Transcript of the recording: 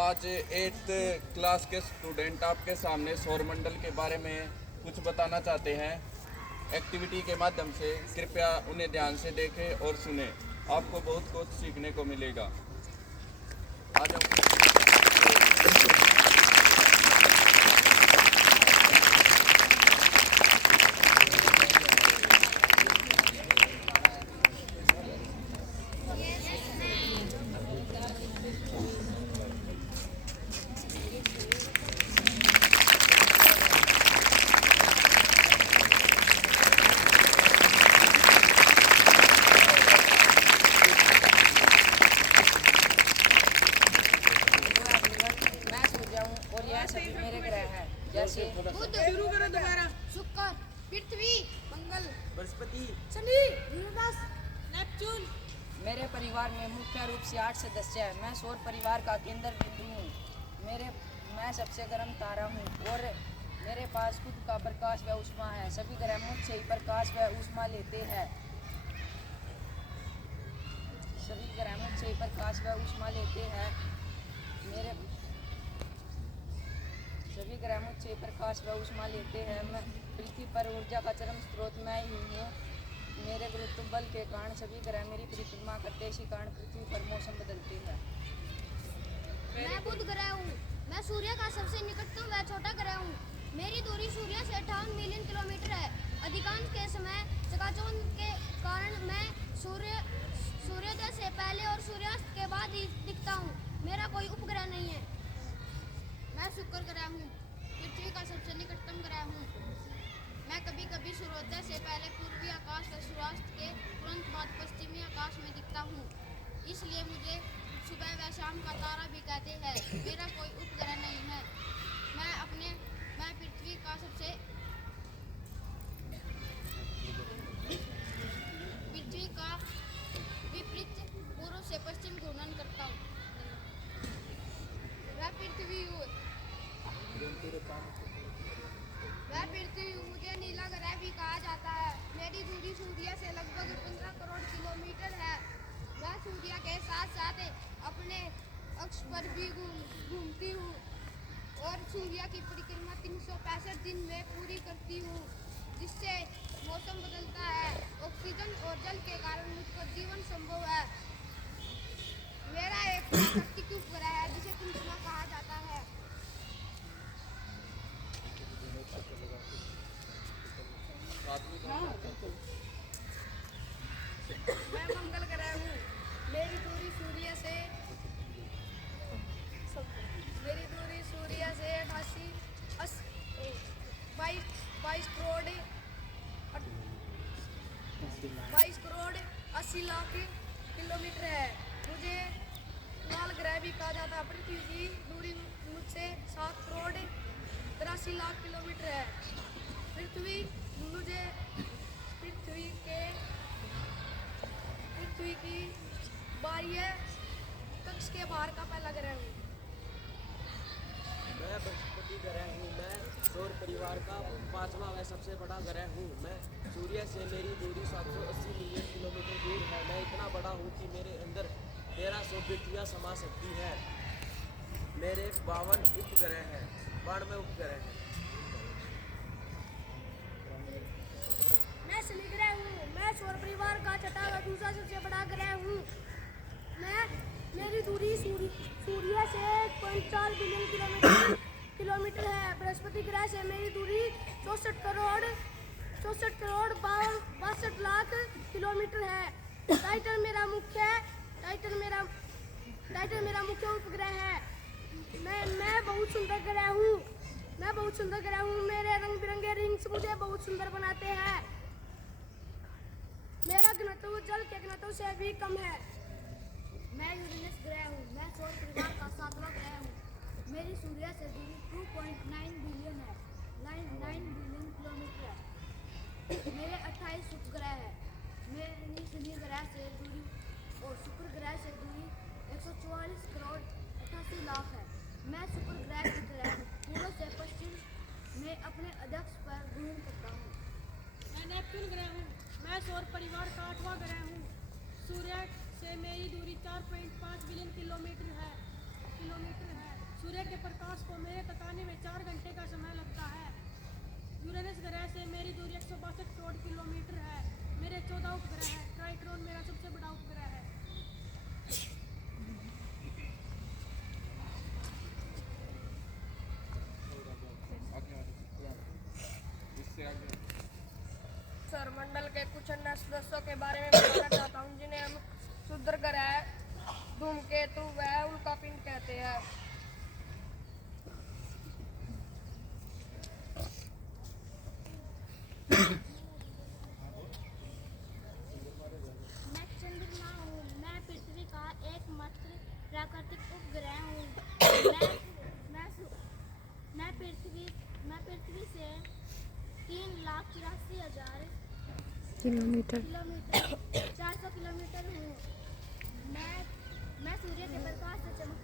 आज 8th class के student आपके सामने सौरमंडल के बारे में कुछ बताना चाहते हैं एक्टिविटी के माध्यम से। कृपया उन्हें ध्यान से देखें और सुने, आपको बहुत कुछ सीखने को मिलेगा। आ जाओ। सभी मेरे ग्रह हैं, जैसे बुध, शुरू करो दोबारा। शुक्र, पृथ्वी, मंगल, बृहस्पति, शनि, यूरेनस, नेपच्यून। मेरे परिवार में मुख्य रूप से 8 सदस्य हैं। मैं सौर परिवार का केंद्र बिंदु हूँ। मैं सबसे गर्म तारा हूँ और मेरे पास खुद का प्रकाश व ऊष्मा है। सभी ग्रह मुझसे ही प्रकाश व ऊष्मा लेते हैं। सभी ग्रह मुझसे ही प्रकाश व ऊष्मा लेते हैं। सभी ग्रह मुझसे प्रकाश व ऊष्मा लेते हैं। मैं पृथ्वी पर ऊर्जा का चरम स्रोत मैं ही हूँ। मेरे गुरुत्व बल के कारण सभी ग्रह मेरी परिक्रमा करते, इसी कारण पृथ्वी पर मौसम बदलते हैं। मैं बुध ग्रह हूँ। मैं सूर्य का सबसे निकटतम व छोटा ग्रह हूँ। मेरी दूरी सूर्य से 58 मिलियन किलोमीटर है। अधिकांश के समय चकाचौंध के कारण मैं सूर्योदय से पहले और सूर्यास्त के बाद ही दिखता हूँ। मेरा कोई उपग्रह नहीं है। मैं शुक्र ग्रह हूँ, पृथ्वी का सबसे निकटतम ग्रह हूँ। मैं कभी कभी सूर्योदय से पहले पूर्वी आकाश व सूर्यास्त के तुरंत बाद पश्चिमी आकाश में दिखता हूँ, इसलिए मुझे सुबह व शाम का तारा भी कहते हैं। मेरा कोई उपग्रह नहीं है। मैं पृथ्वी का विपरीत पूर्व से पश्चिम घूर्णन करता हूँ। वह पृथ्वी मुझे नीला ग्रह भी कहा जाता है। मेरी दूरी सूर्य से लगभग 15 करोड़ किलोमीटर है। मैं सूर्य के साथ साथ अपने अक्ष पर भी घूमती हूँ और सूर्य की परिक्रमा 365 दिन में पूरी करती हूँ, जिससे मौसम बदलता है। ऑक्सीजन और जल के कारण मुझको जीवन संभव है। मेरा एक प्राकृतिक उपग्रह है जिसे कृष्णा कहा जाता है। मैं मंगल ग्रह हूँ। मेरी दूरी सूर्य से 22 करोड़ 80 लाख किलोमीटर है। मुझे लाल ग्रह भी कहा जाता है। पृथ्वी की दूरी मुझसे 7 करोड़ 83 लाख किलोमीटर है। पृथ्वी की बाह्य कक्ष के बाहर का पहला ग्रह हूँ। मैं बृहस्पति ग्रह हूँ। मैं सौर परिवार का 5वां व सबसे बड़ा ग्रह हूँ। मैं सूर्य से मेरी दूरी 780 मिलियन किलोमीटर दूर है। मैं इतना बड़ा हूँ कि मेरे अंदर 1300 पृथ्वियाँ समा सकती है। मेरे 52 उपग्रह हैं, 92 उपग्रह हैं। मैं शनि ग्रह हूँ। मैं सौर परिवार का छठा व दूसरा सबसे बड़ा ग्रह हूँ। मेरी दूरी सूर्य से 1.4 बिलियन किलोमीटर है। बृहस्पति ग्रह से मेरी दूरी 64 करोड़ 62 लाख किलोमीटर है। टाइटन मेरा मुख्य उपग्रह है। मैं बहुत सुंदर ग्रह हूँ। मेरे रंग बिरंगे रिंग्स मुझे बहुत सुंदर बनाते हैं। मेरा घनत्व जल के घनत्व से भी कम है। मैं यूरेनस ग्रह हूँ। मैं सौर परिवार का 7वां ग्रह हूँ। मेरी सूर्य से दूरी 2.9 बिलियन है, 9 बिलियन किलोमीटर है। मेरे 28 उपग्रह हैं। मेरी शनि ग्रह से दूरी और शुक्र ग्रह से दूरी 144 करोड़ 88 लाख है। मैं शुक्र ग्रह की तरह पूर्व से पश्चिम में अपने अध्यक्ष पर घूर्णन करता हूँ। मैं नेपच्यून ग्रह हूँ। मैं सौर परिवार का 8वां ग्रह हूँ। सूर्य से मेरी दूरी 4.5 बिलियन किलोमीटर है। के प्रकाश को मेरे तक आने में 4 घंटे का समय लगता है। यूरेनस ग्रह से मेरी दूरी 162 करोड़ किलोमीटर है। मेरे 14 उपग्रह हैं। ट्राइट्रॉन मेरा सबसे बड़ा उपग्रह है। इससे आगे सौरमंडल के कुछ अन्य सदस्यों के बारे में बताना चाहता हूँ, जिन्हें हम क्षुद्र ग्रह, धूमकेतु व उल्कापिंड कहते हैं। मैं चंद्रमा हूँ। मैं पृथ्वी का एकमात्र प्राकृतिक उपग्रह हूँ। मैं पृथ्वी से 3,84,000 किलोमीटर 400 किलोमीटर हूँ। मैं सूर्य के प्रकाश से चमकता